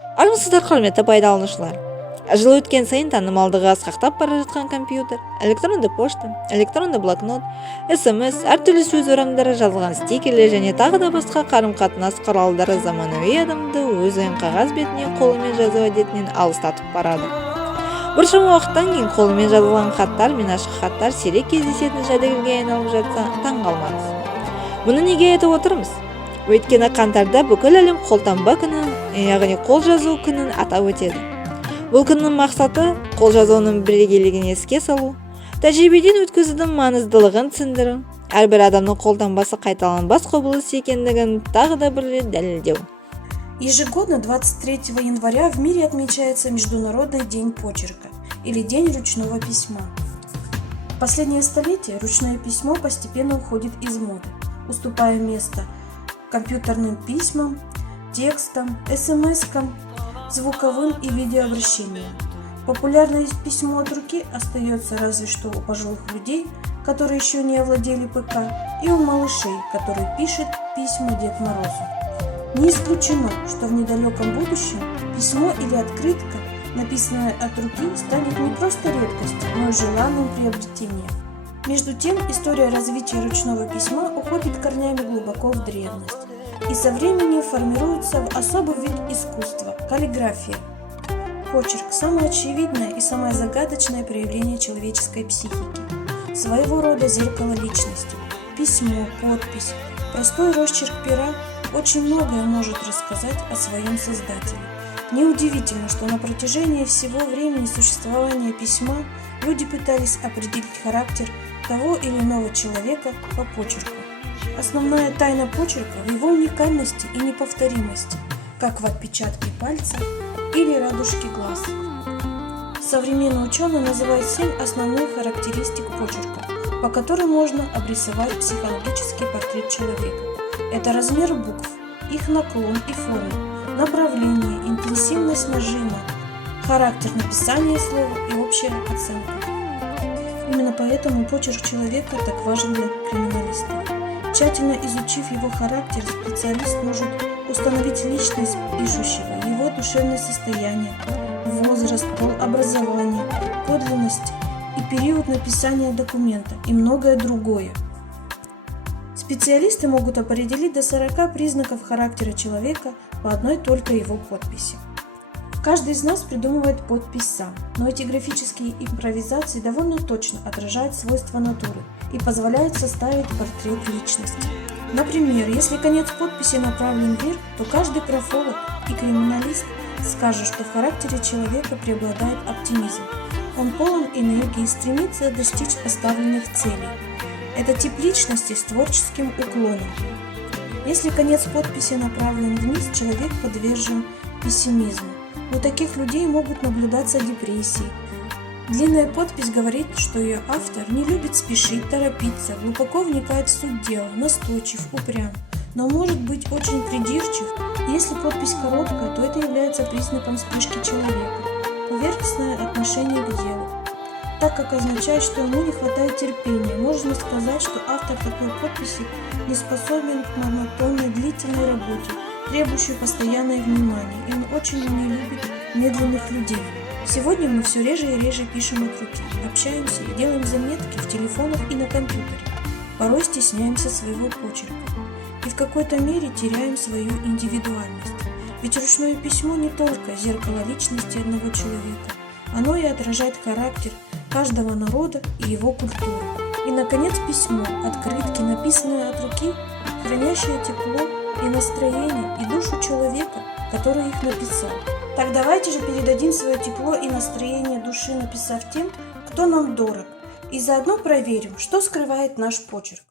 Армысыздар құрметті пайдаланушылар. Жыл өткен сайын танымалдығы асқақтап бара жатқан компьютер, электронды почта, электронды блокнот, смс, әртүрлі сөз орамдары, жазылған стикерлер және тағы да басқа қарым-қатынас құралдары заманауи адамды өз ойын қағаз бетіне қолымен жазу әдетінен алыстатып барады. Біршама уақыттан кейін қолымен жазылған хаттар мен ашық хаттар сирек кездесетін жәдігерге айналып жатса таң қалмаңыз. Мұны неге айтып отырмыз? Өйткені қаңтарда бүкіл әлем қолтаңба күнін, яғни қол жазу күнін атап өтеді. Бұл күннің мақсаты қолжазуының бірегейлігін еске салу, тәжірибеден өткізудің маңыздылығын түсіндіру, әрбір адамның қолтаңбасы қайталанбас құбылыс екендігін тағы да бір рет дәлелдеу. Ежегодно 23 января в мире отмечается Международный день почерка или День ручного письма. В последнее столетие ручное письмо постепенно уходит из моды, уступая место компьютерным письмам, текстам, смс-кам, звуковым и видеообращениям. Популярность письмо от руки остается разве что у пожилых людей, которые еще не овладели ПК, и у малышей, которые пишут письма Дед Морозу. Не исключено, что в недалеком будущем письмо или открытка, написанная от руки, станет не просто редкостью, но и желанным приобретением. Между тем, история развития ручного письма уходит корнями глубоко в древность и со временем формируется в особый вид искусства – каллиграфия. Почерк – самое очевидное и самое загадочное проявление человеческой психики, своего рода зеркало личности. Письмо, подпись, простой росчерк пера очень многое может рассказать о своем создателе. Неудивительно, что на протяжении всего времени существования письма люди пытались определить характер того или иного человека по почерку. Основная тайна почерка в его уникальности и неповторимости, как в отпечатке пальца или радужке глаз. Современные ученые называют 7 основных характеристик почерка, по которым можно обрисовать психологический портрет человека. Это размер букв, их наклон и форма, направление, интенсивность нажима, характер написания слова и общая оценка. Именно поэтому почерк человека так важен для криминалиста. Тщательно изучив его характер, специалист может установить личность пишущего, его душевное состояние, возраст, пол, образование, подлинность и период написания документа и многое другое. Специалисты могут определить до 40 признаков характера человека по одной только его подписи. Каждый из нас придумывает подпись сам, но эти графические импровизации довольно точно отражают свойства натуры и позволяют составить портрет личности. Например, если конец подписи направлен вверх, то каждый графолог и криминалист скажет, что в характере человека преобладает оптимизм. Он полон энергии и стремится достичь поставленных целей. Это тип личности с творческим уклоном. Если конец подписи направлен вниз, человек подвержен пессимизму. У таких людей могут наблюдаться депрессии. Длинная подпись говорит, что ее автор не любит спешить, торопиться, глубоко вникает в суть дела, настойчив, упрям, но может быть очень придирчив. Если подпись короткая, то это является признаком вспышки человека, поверхностное отношение к делу, так как означает, что ему не хватает терпения. Можно сказать, что автор такой подписи не способен к монотонной длительной работе, требующей постоянное внимание, и он очень не любит медленных людей. Сегодня мы все реже и реже пишем от руки, общаемся и делаем заметки в телефонах и на компьютере. Порой стесняемся своего почерка и в какой-то мере теряем свою индивидуальность. Ведь ручное письмо не только зеркало личности одного человека, оно и отражает характер каждого народа и его культуру. И, наконец, письмо, открытки, написанные от руки, хранящие тепло и настроение, и душу человека, который их написал. Так давайте же передадим свое тепло и настроение души, написав тем, кто нам дорог, и заодно проверим, что скрывает наш почерк.